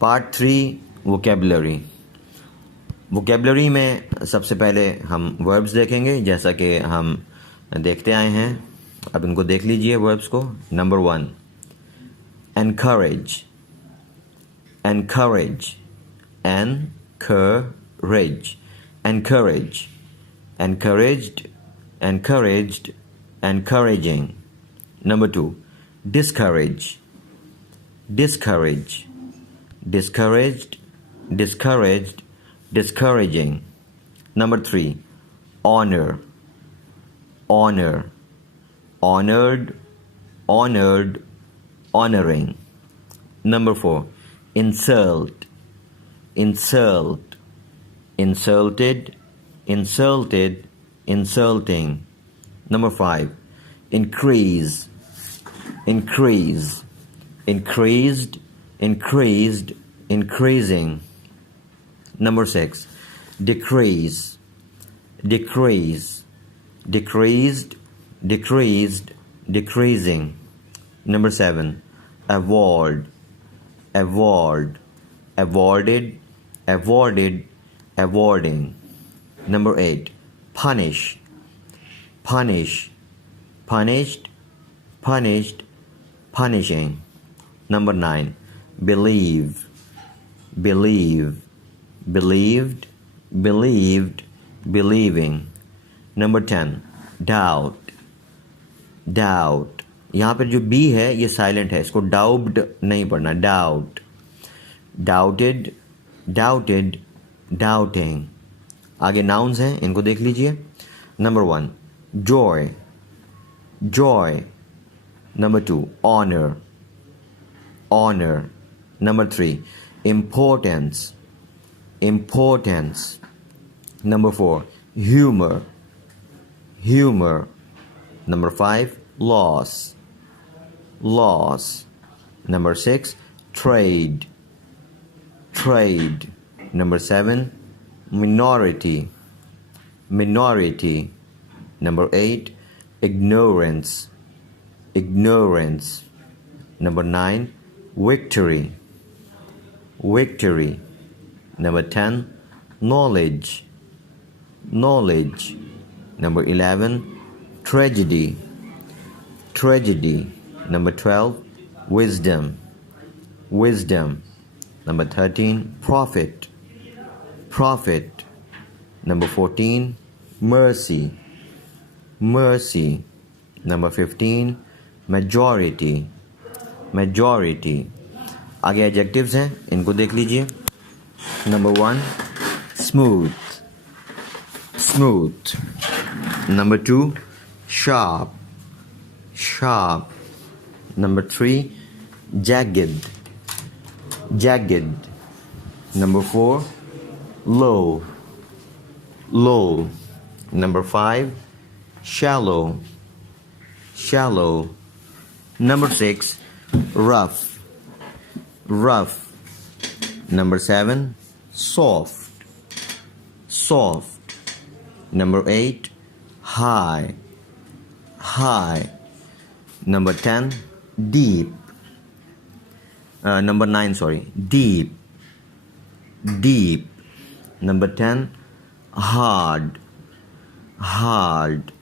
Part 3 vocabulary में सबसे पहले हम वर्ब्स देखेंगे, जैसा कि हम देखते आए हैं। अब इनको देख लीजिए वर्ब्स को। Number 1, encourage, encourage, encourage, encourage, encouraged, encouraged, encouraging. Number 2, discourage, discourage, discouraged, discouraged, discouraging. Number 3, honor, honor, honored, honored, honoring. Number 4, insult, insult, insulted, insulted, insulting. Number 5, increase, increase, increased, increased, increasing. Number 6, decrease, decrease, decreased, decreased, decreasing. Number 7, award, award, awarded, awarded, awarding. Number 8, punish, punish, punished, punished, punishing. Number 9, believe, believe, believed, believed, believing. Number 10, doubt, doubt. यहाँ पर जो B है ये silent है, इसको doubt नहीं पढ़ना, doubt, doubted, doubted, doubting. आगे नाउन्स हैं, इनको देख लीजिए. Number 1, joy, joy. Number 2, honor, honor. Number 3, importance, importance. Number 4, humor, humor. Number 5, loss, loss. Number 6, trade, trade. Number 7, minority, minority. Number 8, ignorance, ignorance. Number 9, victory, victory. Number 10, knowledge, knowledge. Number 11, tragedy, tragedy. Number 12, wisdom, wisdom. Number 13, prophet, prophet. Number 14, mercy, mercy. Number 15, majority, majority. आगे adjectives हैं, इनको देख लीजिए. Number 1, smooth, smooth. Number 2, sharp, sharp. Number 3, jagged, jagged. Number 4, low, low. Number 5, shallow, shallow. Number 6, rough, rough. Number 7, soft, soft. Number 8, high, high. Number 10, deep. Number 9, sorry, deep, deep. Number 10, hard, hard.